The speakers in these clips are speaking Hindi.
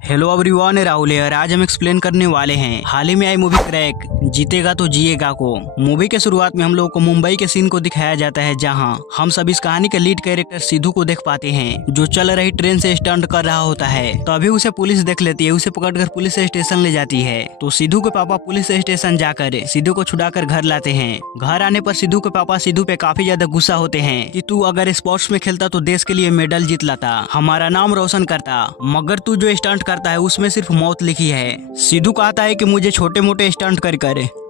हेलो एवरीवन, राहुल है। आज हम एक्सप्लेन करने वाले हैं हाल ही में आई मूवी क्रैक जीतेगा तो जिएगा को। मूवी के शुरुआत में हम लोगों को मुंबई के सीन को दिखाया जाता है, जहां हम सब इस कहानी के लीड कैरेक्टर सिद्धू को देख पाते हैं, जो चल रही ट्रेन से स्टंट कर रहा होता है। तो अभी उसे पुलिस देख लेती है, उसे पकड़कर पुलिस स्टेशन ले जाती है। तो सिद्धू के पापा पुलिस स्टेशन जाकर सिद्धू को छुड़ाकर घर लाते हैं। घर आने पर सिद्धू के पापा सिद्धू पे काफी ज्यादा गुस्सा होते हैं कि तू अगर स्पोर्ट्स में खेलता तो देश के लिए मेडल जीत लाता, हमारा नाम रोशन करता, मगर तू जो स्टंट करता है उसमें सिर्फ मौत लिखी है। सिद्धू कहता है कि मुझे छोटे मोटे स्टंट कर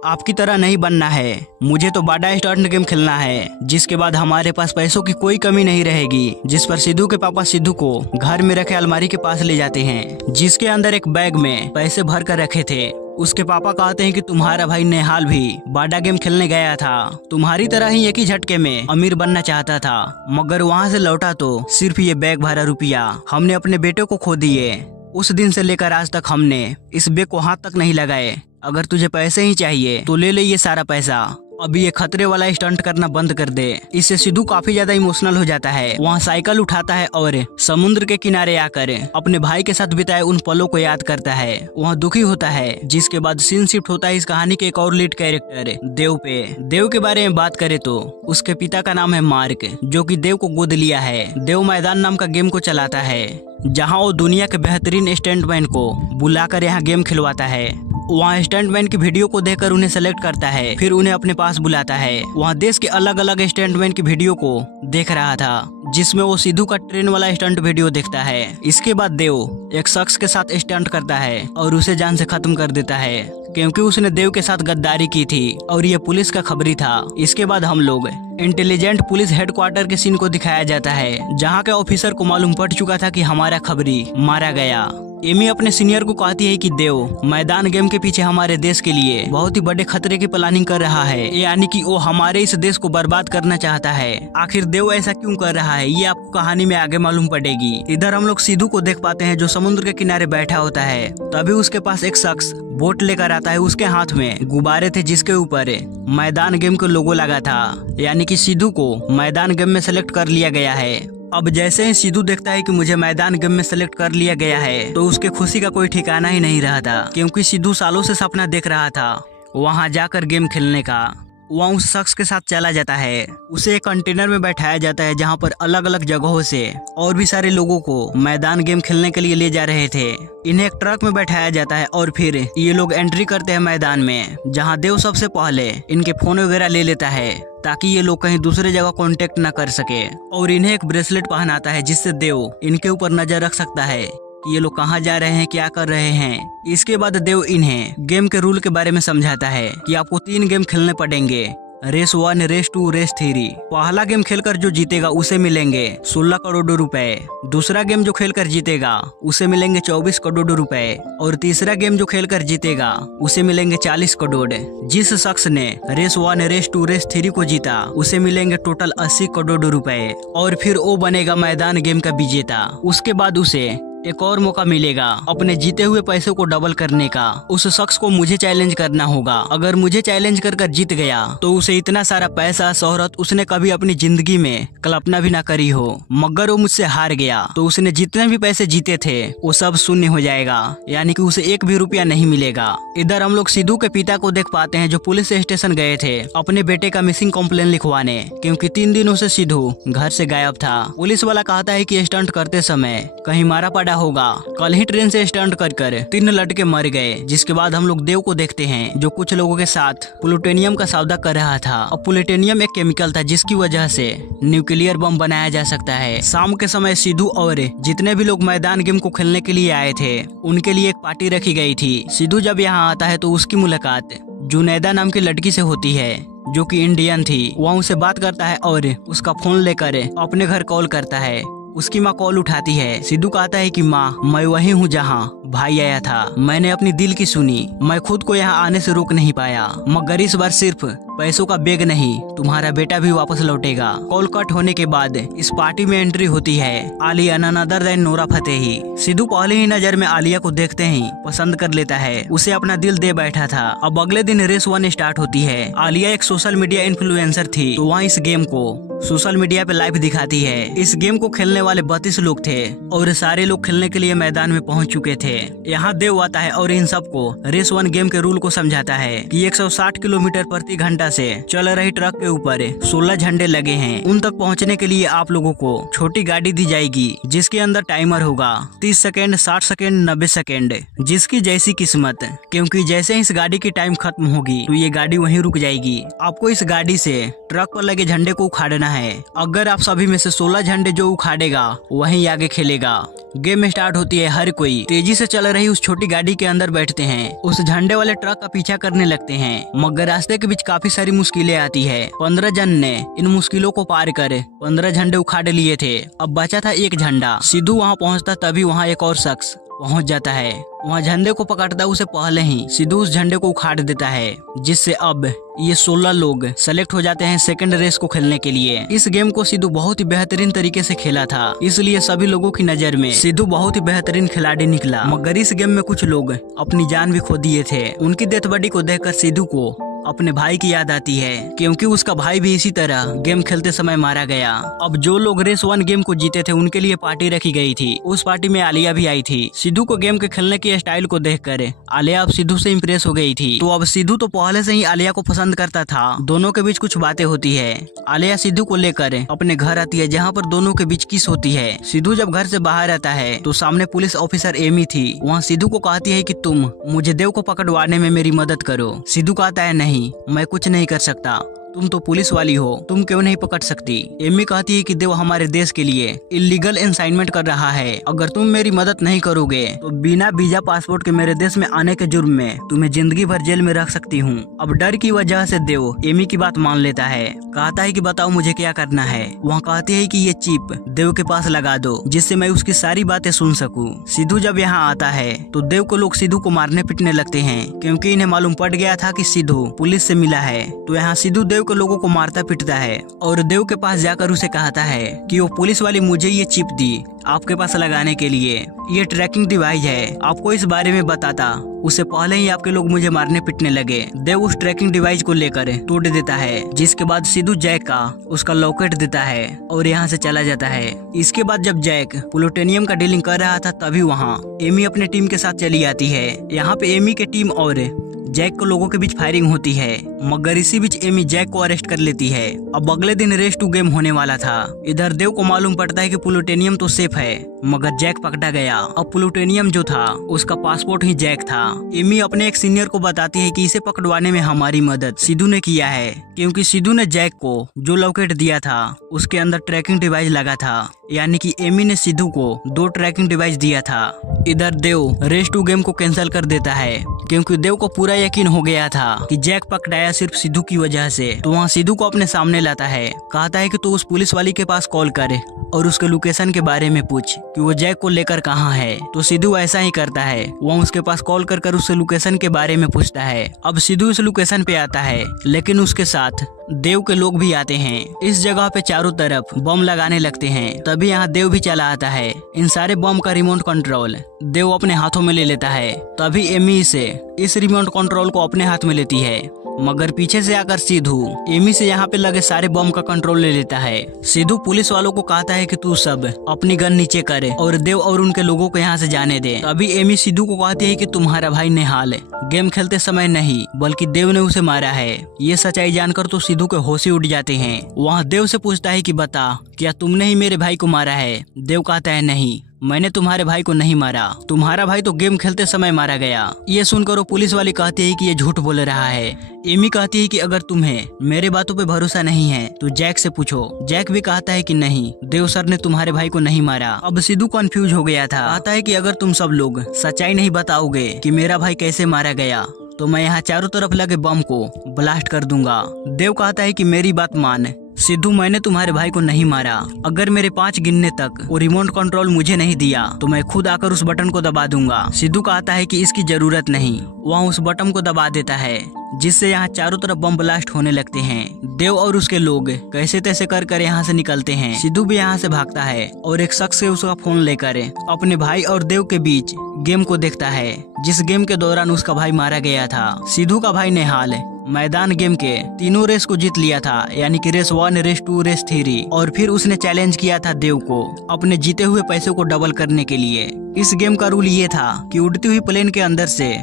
आपकी तरह नहीं बनना है, मुझे तो बड़ा स्टंट गेम खेलना है, जिसके बाद हमारे पास पैसों की कोई कमी नहीं रहेगी। जिस पर सिद्धू के पापा सिद्धू को घर में रखे अलमारी के पास ले जाते हैं, जिसके अंदर एक बैग में पैसे भर कर रखे थे। उसके पापा कहते हैं कि तुम्हारा भाई नेहाल भी बाडा गेम खेलने गया था, तुम्हारी तरह ही एक ही झटके में अमीर बनना चाहता था, मगर वहाँ से लौटा तो सिर्फ ये बैग भरा रुपया। हमने अपने बेटे को खो दिए। उस दिन से लेकर आज तक हमने इस बैग को हाथ तक नहीं लगाए। अगर तुझे पैसे ही चाहिए तो ले ले ये सारा पैसा, अभी ये खतरे वाला स्टंट करना बंद कर दे। इससे सिद्धू काफी ज्यादा इमोशनल हो जाता है। वहाँ साइकिल उठाता है और समुद्र के किनारे आकर अपने भाई के साथ बिताए उन पलों को याद करता है। वहाँ दुखी होता है। जिसके बाद सीन शिफ्ट होता है इस कहानी के एक और लीड कैरेक्टर देव पे। देव के बारे में बात करें तो उसके पिता का नाम है मार्क, जो कि देव को गोद लिया है। देव मैदान नाम का गेम को चलाता है, जहाँ वो दुनिया के बेहतरीन स्टंटमैन को बुलाकर यहाँ गेम खिलवाता है। वहाँ स्टंटमैन की वीडियो को देखकर उन्हें सेलेक्ट करता है, फिर उन्हें अपने पास बुलाता है। वहाँ देश के अलग अलग स्टंटमैन की वीडियो को देख रहा था, जिसमें वो सिद्धू का ट्रेन वाला स्टंट वीडियो देखता है। इसके बाद देव एक शख्स के साथ स्टंट करता है और उसे जान से खत्म कर देता है, क्योंकि उसने देव के साथ गद्दारी की थी और ये पुलिस का खबरी था। इसके बाद हम लोग इंटेलिजेंट पुलिस हेडक्वार्टर के सीन को दिखाया जाता है, जहाँ के ऑफिसर को मालूम पड़ चुका था कि हमारा खबरी मारा गया। एमी अपने सीनियर को कहती है कि देव मैदान गेम के पीछे हमारे देश के लिए बहुत ही बड़े खतरे की प्लानिंग कर रहा है, यानी कि वो हमारे इस देश को बर्बाद करना चाहता है। आखिर देव ऐसा क्यों कर रहा है ये आपको कहानी में आगे मालूम पड़ेगी। इधर हम लोग सिद्धू को देख पाते हैं, जो समुद्र के किनारे बैठा होता है। तभी उसके पास एक शख्स बोट लेकर आता है। उसके हाथ में गुब्बारे थे, जिसके ऊपर मैदान गेम का लोगो लगा था, यानी कि सिद्धू को मैदान गेम में सेलेक्ट कर लिया गया है। अब जैसे ही सिद्धू देखता है कि मुझे मैदान गेम में सेलेक्ट कर लिया गया है, तो उसके खुशी का कोई ठिकाना ही नहीं रहा था, क्योंकि सिद्धू सालों से सपना देख रहा था वहां जाकर गेम खेलने का। वहाँ उस शख्स के साथ चला जाता है। उसे एक कंटेनर में बैठाया जाता है, जहाँ पर अलग अलग जगहों से और भी सारे लोगों को मैदान गेम खेलने के लिए ले जा रहे थे। इन्हें एक ट्रक में बैठाया जाता है और फिर ये लोग एंट्री करते हैं मैदान में, जहाँ देव सबसे पहले इनके फोन वगैरह ले लेता है, ताकि ये लोग कहीं दूसरे जगह कांटेक्ट न कर सके। और इन्हें एक ब्रेसलेट पहनाता है, जिससे देव इनके ऊपर नजर रख सकता है कि ये लोग कहाँ जा रहे हैं, क्या कर रहे हैं। इसके बाद देव इन्हें गेम के रूल के बारे में समझाता है कि आपको 3 गेम खेलने पड़ेंगे, रेस 1, रेस 2, रेस 3। पहला गेम खेलकर जो जीतेगा उसे मिलेंगे 16 करोड़ रुपए। दूसरा गेम जो खेलकर जीतेगा उसे मिलेंगे 24 करोड़ रुपए, और तीसरा गेम जो खेलकर जीतेगा उसे मिलेंगे 40 करोड़। जिस शख्स ने रेस 1, रेस 2, रेस 3 को जीता उसे मिलेंगे टोटल 80 करोड़ रुपए, और फिर वो बनेगा मैदान गेम का विजेता। उसके बाद उसे एक और मौका मिलेगा अपने जीते हुए पैसों को डबल करने का। उस शख्स को मुझे चैलेंज करना होगा। अगर मुझे चैलेंज कर जीत गया तो उसे इतना सारा पैसा शोहरत उसने कभी अपनी जिंदगी में कल्पना भी ना करी हो। मगर वो मुझसे हार गया तो उसने जितने भी पैसे जीते थे वो सब शून्य हो जाएगा, यानी कि उसे 1 भी रुपया नहीं मिलेगा। इधर हम लोग सिद्धू के पिता को देख पाते हैं, जो पुलिस स्टेशन गए थे अपने बेटे का मिसिंग कंप्लेन लिखवाने, क्योंकि 3 दिनों से सिद्धू घर से गायब था। पुलिस वाला कहता है कि स्टंट करते समय कहीं मारा पड़ा होगा, कल ही ट्रेन से स्टंट कर 3 लड़के मर गए। जिसके बाद हम लोग देव को देखते हैं, जो कुछ लोगों के साथ प्लूटोनियम का सौदा कर रहा था। अब प्लूटोनियम एक केमिकल था, जिसकी वजह से न्यूक्लियर बम बनाया जा सकता है। शाम के समय सिद्धू और जितने भी लोग मैदान गेम को खेलने के लिए आए थे उनके लिए एक पार्टी रखी गई थी। सिद्धू जब यहाँ आता है तो उसकी मुलाकात जुनैदा नाम की लड़की से होती है, जो कि इंडियन थी। वहाँ उसे बात करता है और उसका फोन लेकर अपने घर कॉल करता है। उसकी माँ कॉल उठाती है। सिद्धू कहता है कि माँ, मैं वही हूँ जहाँ भाई आया था, मैंने अपनी दिल की सुनी, मैं खुद को यहाँ आने से रोक नहीं पाया, मगर इस बार सिर्फ पैसों का बैग नहीं, तुम्हारा बेटा भी वापस लौटेगा। कॉल कट होने के बाद इस पार्टी में एंट्री होती है Alia none other than Nora Fatehi. Sidhu पहले ही नजर में आलिया को देखते ही पसंद कर लेता है, उसे अपना दिल दे बैठा था। अब अगले दिन रेस 1 स्टार्ट होती है। आलिया एक सोशल मीडिया इन्फ्लुएंसर थी, तो वहाँ इस गेम को सोशल मीडिया पे लाइव दिखाती है। इस गेम को खेलने वाले 32 लोग थे और सारे लोग खेलने के लिए मैदान में पहुंच चुके थे। यहाँ देव आता है और इन सबको रेस 1 गेम के रूल को समझाता है कि 160 किलोमीटर प्रति घंटा से चल रही ट्रक के ऊपर 16 झंडे लगे हैं। उन तक पहुँचने के लिए आप लोगों को छोटी गाड़ी दी जाएगी जिसके अंदर टाइमर होगा 30 सेकेंड, 60 सेकेंड, 90 सेकेंड, जिसकी जैसी किस्मत, क्योंकि जैसे इस गाड़ी की टाइम खत्म होगी तो ये गाड़ी वहीं रुक जाएगी। आपको इस गाड़ी से ट्रक पर लगे झंडे को उखाड़ना है। अगर आप सभी में से 16 झंडे जो उखाड़ेगा वहीं आगे खेलेगा। गेम स्टार्ट होती है। हर कोई तेजी से चल रही उस छोटी गाड़ी के अंदर बैठते हैं, उस झंडे वाले ट्रक का पीछा करने लगते हैं, मगर रास्ते के बीच काफी सारी मुश्किलें आती है। 15 जन ने इन मुश्किलों को पार कर 15 झंडे उखाड़ लिए थे। अब बचा था एक झंडा। सिद्धू वहाँ पहुँचता तभी वहाँ एक और शख्स पहुंच जाता है। वहाँ झंडे को पकड़ता उसे पहले ही सिद्धू उस झंडे को उखाड़ देता है, जिससे अब ये 16 लोग सेलेक्ट हो जाते हैं सेकंड रेस को खेलने के लिए। इस गेम को सिद्धू बहुत ही बेहतरीन तरीके से खेला था, इसलिए सभी लोगों की नजर में सिद्धू बहुत ही बेहतरीन खिलाड़ी निकला। मगर इस गेम में कुछ लोग अपनी जान भी खो दिए थे। उनकी डेथ बॉडी को देखकर सिद्धू को अपने भाई की याद आती है, क्योंकि उसका भाई भी इसी तरह गेम खेलते समय मारा गया। अब जो लोग रेस 1 गेम को जीते थे उनके लिए पार्टी रखी गई थी। उस पार्टी में आलिया भी आई थी। सिद्धू को गेम के खेलने की स्टाइल को देखकर आलिया अब सिद्धू से इम्प्रेस हो गई थी। तो अब सिद्धू तो पहले से ही आलिया को पसंद करता था। दोनों के बीच कुछ बातें होती है। आलिया सिद्धू को लेकर अपने घर आती है, जहाँ पर दोनों के बीच किस होती है। सिद्धू जब घर से बाहर आता है तो सामने पुलिस ऑफिसर एमी थी। वहाँ सिद्धू को कहती है कि तुम मुझे देव को पकड़वाने में मेरी मदद करो। सिद्धू कहता है नहीं, मैं कुछ नहीं कर सकता, तुम तो पुलिस वाली हो, तुम क्यों नहीं पकड़ सकती। एमी कहती है कि देव हमारे देश के लिए इलीगल असाइनमेंट कर रहा है। अगर तुम मेरी मदद नहीं करोगे तो बिना वीजा पासपोर्ट के मेरे देश में आने के जुर्म में तुम्हें जिंदगी भर जेल में रख सकती हूँ। अब डर की वजह से देव एमी की बात मान लेता है। कहता है कि बताओ मुझे क्या करना है। वहाँ कहती है कि ये चिप देव के पास लगा दो, जिससे मैं उसकी सारी बातें सुन सकूँ। सिद्धू जब यहाँ आता है तो देव को लोग सिद्धू को मारने पीटने लगते हैं, क्योंकि इन्हें मालूम पड़ गया था कि सिद्धू पुलिस से मिला है। तो यहाँ सिद्धू देव के लोगों को मारता पीटता है और देव के पास जाकर उसे कहता है कि वो पुलिस वाली मुझे ये चिप दी आपके पास लगाने के लिए। ये ट्रैकिंग डिवाइस है, आपको इस बारे में बताता उससे पहले ही आपके लोग मुझे मारने पीटने लगे। देव उस ट्रैकिंग डिवाइस को लेकर तोड़ देता है, जिसके बाद सिद्धू जैक का उसका लॉकेट देता है और यहाँ से चला जाता है। इसके बाद जब जैक प्लूटोनियम का डीलिंग कर रहा था तभी वहाँ एमी अपने टीम के साथ चली आती है। यहाँ पे एमी के टीम और जैक को लोगों के बीच फायरिंग होती है, मगर इसी बीच एमी जैक को अरेस्ट कर लेती है। अब अगले दिन रेस 2 गेम होने वाला था। इधर देव को मालूम पड़ता है कि प्लूटोनियम तो सेफ है, मगर जैक पकड़ा गया। अब प्लूटोनियम जो था उसका पासपोर्ट ही जैक था। एमी अपने एक सीनियर को बताती है कि इसे पकड़वाने में हमारी मदद सिद्धू ने किया है, क्योंकि सिद्धू ने जैक को जो लॉकेट दिया था उसके अंदर ट्रैकिंग डिवाइस लगा था, यानी कि एमी ने सिद्धू को 2 ट्रैकिंग डिवाइस दिया था। इधर देव रेस 2 गेम को कैंसिल कर देता है, क्योंकि देव को पूरा यकीन हो गया था कि जैक पकड़ाया सिर्फ सिद्धू की वजह से। तो वहाँ सिद्धू को अपने सामने लाता है, कहता है कि तू उस पुलिस वाली के पास कॉल कर और उसके लोकेशन के बारे में पूछ कि वो जैक को लेकर कहाँ है। तो सिद्धू ऐसा ही करता है, वहाँ उसके पास कॉल कर उससे लोकेशन के बारे में पूछता है। अब सिद्धू इस लोकेशन पे आता है, लेकिन उसके साथ देव के लोग भी आते हैं। इस जगह पे चारों तरफ बम लगाने लगते हैं। तभी यहाँ देव भी चला आता है। इन सारे बम का रिमोट कंट्रोल देव अपने हाथों में ले लेता है। तभी एमी से इस रिमोट कंट्रोल को अपने हाथ में लेती है, मगर पीछे से आकर सिद्धू एमी से यहाँ पे लगे सारे बम का कंट्रोल ले लेता है। सिद्धू पुलिस वालों को कहता है कि तू सब अपनी गन नीचे करे और देव और उनके लोगों को यहाँ से जाने दे। तभी एमी सिद्धू को कहती है कि तुम्हारा भाई नेहाल गेम खेलते समय नहीं बल्कि देव ने उसे मारा है। ये सच्चाई जानकर तो सिद्धू के होश ही उड़ जाते हैं। वहाँ देव से पूछता है कि बता, क्या तुमने ही मेरे भाई को मारा है। देव कहता है नहीं, मैंने तुम्हारे भाई को नहीं मारा, तुम्हारा भाई तो गेम खेलते समय मारा गया। ये सुनकर वो पुलिस वाली कहती है कि ये झूठ बोल रहा है। एमी कहती है कि अगर तुम्हें मेरे बातों पे भरोसा नहीं है तो जैक से पूछो। जैक भी कहता है कि नहीं, देव सर ने तुम्हारे भाई को नहीं मारा। अब सिद्धू कंफ्यूज हो गया था, कहता है कि अगर तुम सब लोग सच्चाई नहीं बताओगे कि मेरा भाई कैसे मारा गया तो मैं यहाँ चारों तरफ लगे बम को ब्लास्ट कर दूंगा। देव कहता है कि मेरी बात मान, सिद्धू, मैंने तुम्हारे भाई को नहीं मारा। अगर मेरे 5 गिनने तक वो रिमोट कंट्रोल मुझे नहीं दिया तो मैं खुद आकर उस बटन को दबा दूंगा। सिद्धू कहता है कि इसकी जरूरत नहीं। वह उस बटन को दबा देता है जिससे यहाँ चारों तरफ बम ब्लास्ट होने लगते हैं। देव और उसके लोग कैसे तैसे कर यहाँ से निकलते हैं। सिद्धू भी यहाँ से भागता है और एक शख्स से उसका फोन लेकर अपने भाई और देव के बीच गेम को देखता है, जिस गेम के दौरान उसका भाई मारा गया था। सिद्धू का भाई नेहाल मैदान गेम के तीनों रेस को जीत लिया था, यानी कि रेस 1, रेस 2, रेस 3, और फिर उसने चैलेंज किया था देव को अपने जीते हुए पैसों को डबल करने के लिए। इस गेम का रूल ये था कि उड़ती हुई प्लेन के अंदर से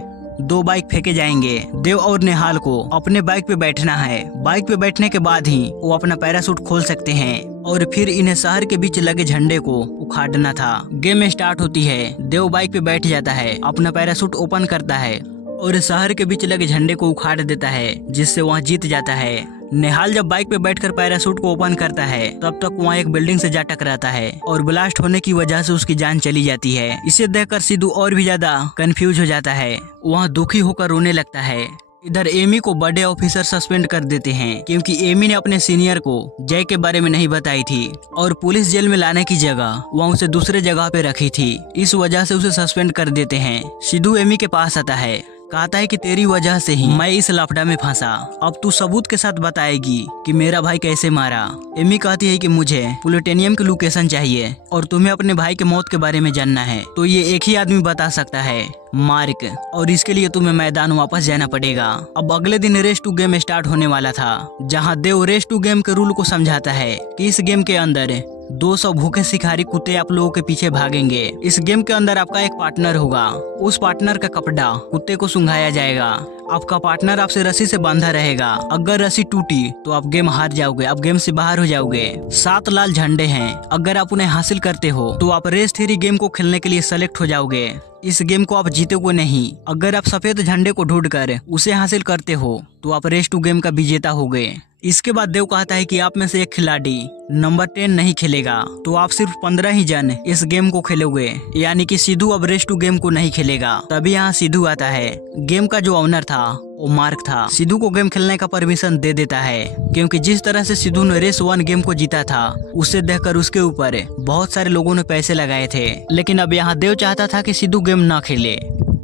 2 बाइक फेंके जाएंगे। देव और नेहाल को अपने बाइक पे बैठना है। बाइक पे बैठने के बाद ही वो अपना पैराशूट खोल सकते हैं और फिर इन्हें शहर के बीच लगे झंडे को उखाड़ना था। गेम स्टार्ट होती है। देव बाइक पे बैठ जाता है, अपना पैराशूट ओपन करता है और शहर के बीच लगे झंडे को उखाड़ देता है, जिससे वह जीत जाता है। नेहाल जब बाइक पे बैठकर पैराशूट को ओपन करता है तब तक वहाँ एक बिल्डिंग से जा टकराता है और ब्लास्ट होने की वजह से उसकी जान चली जाती है। इसे देखकर सिद्धू और भी ज्यादा कंफ्यूज हो जाता है। वहाँ दुखी होकर रोने लगता है। इधर एमी को बड़े ऑफिसर सस्पेंड कर देते हैं क्योंकि एमी ने अपने सीनियर को जय के बारे में नहीं बताई थी और पुलिस जेल में लाने की जगह वह उसे दूसरे जगह पे रखी थी। इस वजह से उसे सस्पेंड कर देते हैं। सिद्धू एमी के पास आता है, कहता है कि तेरी वजह से ही मैं इस लफड़ा में फंसा। अब तू सबूत के साथ बताएगी कि मेरा भाई कैसे मारा। एमी कहती है कि मुझे प्लूटोनियम की लोकेशन चाहिए और तुम्हें अपने भाई के मौत के बारे में जानना है तो ये एक ही आदमी बता सकता है, मार्क, और इसके लिए तुम्हें मैदान वापस जाना पड़ेगा। अब अगले दिन रेस 2 गेम स्टार्ट होने वाला था, जहां देव रेस 2 गेम के रूल को समझाता है कि इस गेम के अंदर 200 भूखे शिकारी कुत्ते आप लोगों के पीछे भागेंगे। इस गेम के अंदर आपका एक पार्टनर होगा। उस पार्टनर का कपड़ा कुत्ते को सुंघाया जाएगा। आपका पार्टनर आपसे रस्सी से बांधा रहेगा। अगर रस्सी टूटी तो आप गेम हार जाओगे, आप गेम से बाहर हो जाओगे। 7 लाल झंडे हैं। अगर आप उन्हें हासिल करते हो तो आप रेस 3 गेम को खेलने के लिए सेलेक्ट हो जाओगे। इस गेम को आप जीतोगे नहीं। अगर आप सफेद झंडे को ढूंढकर उसे हासिल करते हो तो आप रेस 2 गेम का विजेता होगे। इसके बाद देव कहता है कि आप में से एक खिलाड़ी नंबर 10 नहीं खेलेगा तो आप सिर्फ 15 ही जन इस गेम को खेलोगे, यानी कि सिद्धू अब रेस 2 गेम को नहीं खेलेगा। तभी यहाँ सिद्धू आता है। गेम का जो ऑनर था वो मार्क था। सिद्धू को गेम खेलने का परमिशन दे देता है क्योंकि जिस तरह से सिद्धू ने रेस 1 गेम को जीता था उसे देखकर उसके ऊपर बहुत सारे लोगों ने पैसे लगाए थे। लेकिन अब यहाँ देव चाहता था कि सिद्धू गेम ना खेले,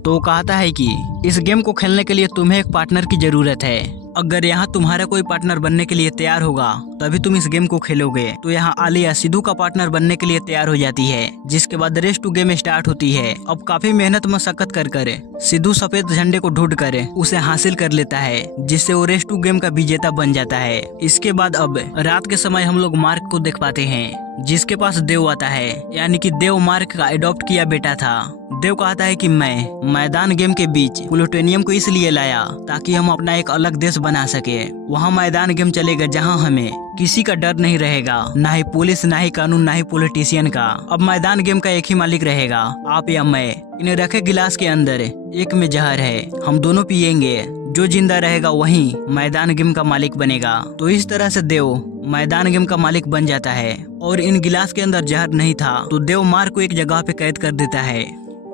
तो कहता है कि इस गेम को खेलने के लिए तुम्हें एक पार्टनर की जरूरत है। अगर यहाँ तुम्हारा कोई पार्टनर बनने के लिए तैयार होगा तभी तुम इस गेम को खेलोगे। तो यहाँ आलिया सिद्धू का पार्टनर बनने के लिए तैयार हो जाती है, जिसके बाद रेस 2 गेम स्टार्ट होती है। अब काफी मेहनत मशक्कत कर सिद्धू सफेद झंडे को ढूंढ कर उसे हासिल कर लेता है, जिससे वो रेस 2 गेम का विजेता बन जाता है। इसके बाद अब रात के समय हम लोग मार्क को देख पाते हैं, जिसके पास देव आता है, यानी कि देव मार्क का एडॉप्ट किया बेटा था। देव कहता है कि मैं मैदान गेम के बीच प्लूटोनियम को इसलिए लाया ताकि हम अपना एक अलग देश बना सके। वहाँ मैदान गेम चलेगा जहाँ हमें किसी का डर नहीं रहेगा, ना ही पुलिस, ना ही कानून, ना ही पॉलिटिशियन का। अब मैदान गेम का एक ही मालिक रहेगा, आप या मैं। इन्हें रखे गिलास के अंदर एक में जहर है, हम दोनों पियेंगे। जो जिंदा रहेगा वही मैदान गेम का मालिक बनेगा। तो इस तरह से देव मैदान गेम का मालिक बन जाता है। और इन गिलास के अंदर जहर नहीं था तो देव मार्क को एक जगह पे कैद कर देता है।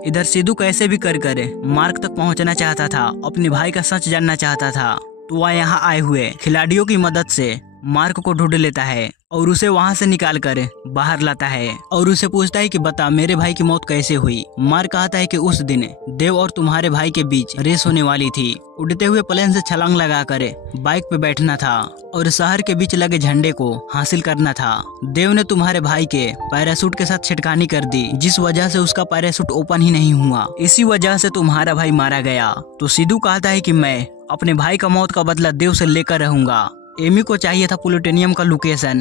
इधर सिद्धू कैसे भी कर मार्क तक पहुंचना चाहता था, अपने भाई का सच जानना चाहता था। तो वह यहाँ आए हुए खिलाड़ियों की मदद से मार्क को ढूंढ लेता है और उसे वहाँ से निकाल कर बाहर लाता है और उसे पूछता है कि बता मेरे भाई की मौत कैसे हुई। मार्क कहता है कि उस दिन देव और तुम्हारे भाई के बीच रेस होने वाली थी। उड़ते हुए प्लेन से छलांग लगाकर बाइक पे बैठना था और शहर के बीच लगे झंडे को हासिल करना था। देव ने तुम्हारे भाई के पैराशूट के साथ छिटकानी कर दी, जिस वजह से उसका पैराशूट ओपन ही नहीं हुआ। इसी वजह से तुम्हारा भाई मारा गया। तो सिद्धू कहता है कि मैं अपने भाई का मौत का बदला देव से लेकर रहूंगा। एमी को चाहिए था प्लूटोनियम का लोकेशन,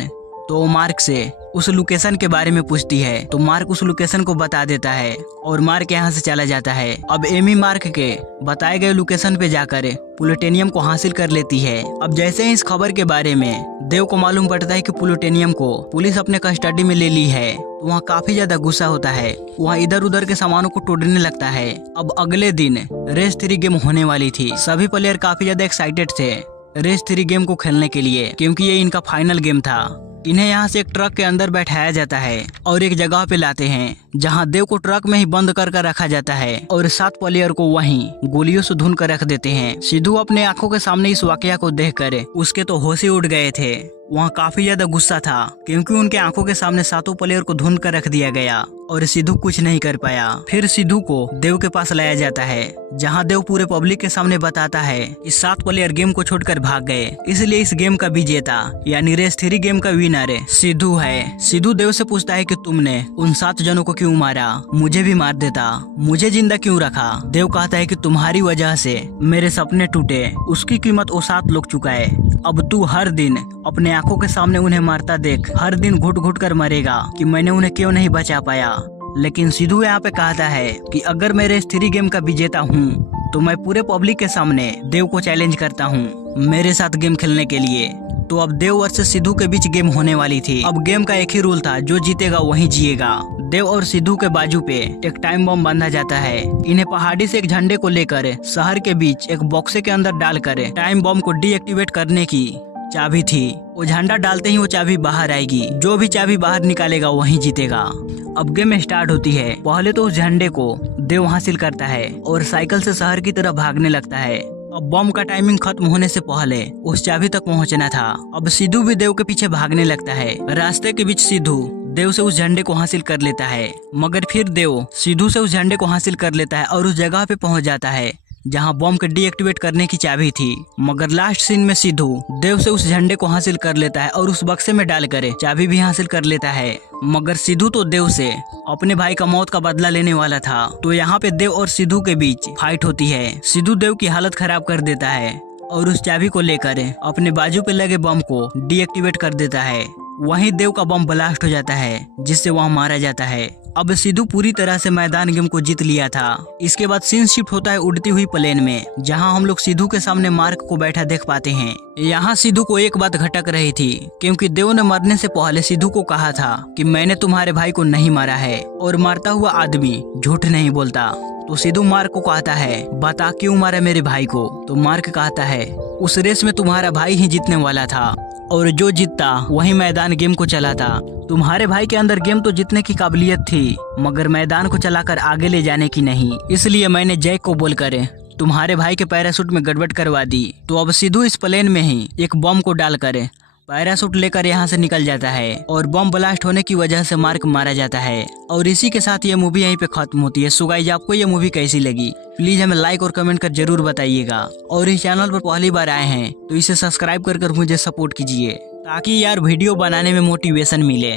तो मार्क से उस लोकेशन के बारे में पूछती है। तो मार्क उस लोकेशन को बता देता है और मार्क यहाँ से चला जाता है। अब एमी मार्क के बताए गए लोकेशन पे जाकर प्लूटोनियम को हासिल कर लेती है। अब जैसे ही इस खबर के बारे में देव को मालूम पड़ता है कि प्लूटोनियम को पुलिस अपने कस्टडी में ले ली है, तो वहाँ काफी ज्यादा गुस्सा होता है। वहाँ इधर उधर के सामानों को तोड़ने लगता है। अब अगले दिन रेस 3 गेम होने वाली थी। सभी प्लेयर काफी ज्यादा एक्साइटेड थे रेस 3 गेम को खेलने के लिए, क्योंकि ये इनका फाइनल गेम था। इन्हें यहाँ से एक ट्रक के अंदर बैठाया जाता है और एक जगह पे लाते हैं जहाँ देव को ट्रक में ही बंद कर रखा जाता है और 7 प्लेयर को वहीं गोलियों से धुन कर रख देते हैं। सिद्धू अपने आंखों के सामने इस वाकया को देखकर उसके तो होश ही उड़ गए थे। वहाँ काफी ज्यादा गुस्सा था क्योंकि उनके आंखों के सामने सातों प्लेयर को धुंध कर रख दिया गया और सिद्धू कुछ नहीं कर पाया। फिर सिद्धू को देव के पास लाया जाता है जहां देव पूरे पब्लिक के सामने बताता है कि 7 प्लेयर गेम को छोड़कर भाग गए, इसलिए इस गेम का विजेता यानी रेस 3 गेम का विनर सिद्धू है। सिद्धू देव से पूछता है कि तुमने उन 7 जनों को क्यों मारा, मुझे भी मार देता, मुझे जिंदा क्यों रखा। देव कहता है कि तुम्हारी वजह से मेरे सपने टूटे, उसकी कीमत वो 7 लोग चुका है। अब तू हर दिन अपने आंखों के सामने उन्हें मारता देख, हर दिन घुट घुट कर मरेगा कि मैंने उन्हें क्यों नहीं बचा पाया। लेकिन सिद्धू यहाँ पे कहता है कि अगर मैं रेस 3 गेम का विजेता हूँ तो मैं पूरे पब्लिक के सामने देव को चैलेंज करता हूँ मेरे साथ गेम खेलने के लिए। तो अब देव वर्सेस सिद्धू के बीच गेम होने वाली थी। अब गेम का एक ही रूल था, जो जीतेगा वही जिएगा। देव और सिद्धू के बाजू पे एक टाइम बम बांधा जाता है। इन्हें पहाड़ी से एक झंडे को लेकर शहर के बीच एक बॉक्से के अंदर डालकर टाइम बम को डीएक्टिवेट करने की चाबी थी। वो झंडा डालते ही वो चाबी बाहर आएगी, जो भी चाबी बाहर निकालेगा वही जीतेगा। अब गेम स्टार्ट होती है। पहले तो उस झंडे को देव हासिल करता है और साइकिल से शहर की तरफ भागने लगता है। अब बम का टाइमिंग खत्म होने से पहले उस चाबी तक पहुंचना था। अब सिद्धू भी देव के पीछे भागने लगता है। रास्ते के बीच सिद्धू देव से उस झंडे को हासिल कर लेता है, मगर फिर देव सिद्धू से उस झंडे को हासिल कर लेता है और उस जगह पे पहुंच जाता है जहां बम को डीएक्टिवेट करने की चाबी थी। मगर लास्ट सीन में सिद्धू देव से उस झंडे को हासिल कर लेता है और उस बक्से में डालकर चाबी भी हासिल कर लेता है। मगर सिद्धू तो देव से अपने भाई का मौत का बदला लेने वाला था। तो यहाँ पे देव और सिद्धू के बीच फाइट होती है। सिद्धू देव की हालत खराब कर देता है और उस चाबी को लेकर अपने बाजू पे लगे बम को डीएक्टिवेट कर देता है। वहीं देव का बम ब्लास्ट हो जाता है जिससे वहाँ मारा जाता है। अब सिद्धू पूरी तरह से मैदान गेम को जीत लिया था। इसके बाद सीन शिफ्ट होता है उड़ती हुई प्लेन में, जहां हम लोग सिद्धू के सामने मार्क को बैठा देख पाते हैं। यहाँ सिद्धू को एक बात खटक रही थी क्योंकि देव ने मरने से पहले सिद्धू को कहा था कि मैंने तुम्हारे भाई को नहीं मारा है, और मारता हुआ आदमी झूठ नहीं बोलता। तो सिद्धू मार्क को कहता है बता क्यों मारा मेरे भाई को। तो मार्क कहता है उस रेस में तुम्हारा भाई ही जीतने वाला था और जो जीतता वही मैदान गेम को चलाता। तुम्हारे भाई के अंदर गेम तो जीतने की काबिलियत थी, मगर मैदान को चलाकर आगे ले जाने की नहीं। इसलिए मैंने जैक को बोलकर तुम्हारे भाई के पैराशूट में गड़बड़ करवा दी। तो अब सिद्धू इस प्लेन में ही एक बम को डालकर पैराशूट लेकर यहाँ से निकल जाता है और बम ब्लास्ट होने की वजह से मार्क मारा जाता है। और इसी के साथ ये मूवी यहीं पे खत्म होती है। सो गाइस, आपको ये मूवी कैसी लगी प्लीज हमें लाइक और कमेंट कर जरूर बताइएगा। और इस चैनल पर पहली बार आए हैं तो इसे सब्सक्राइब कर मुझे सपोर्ट कीजिए ताकि यार वीडियो बनाने में मोटिवेशन मिले।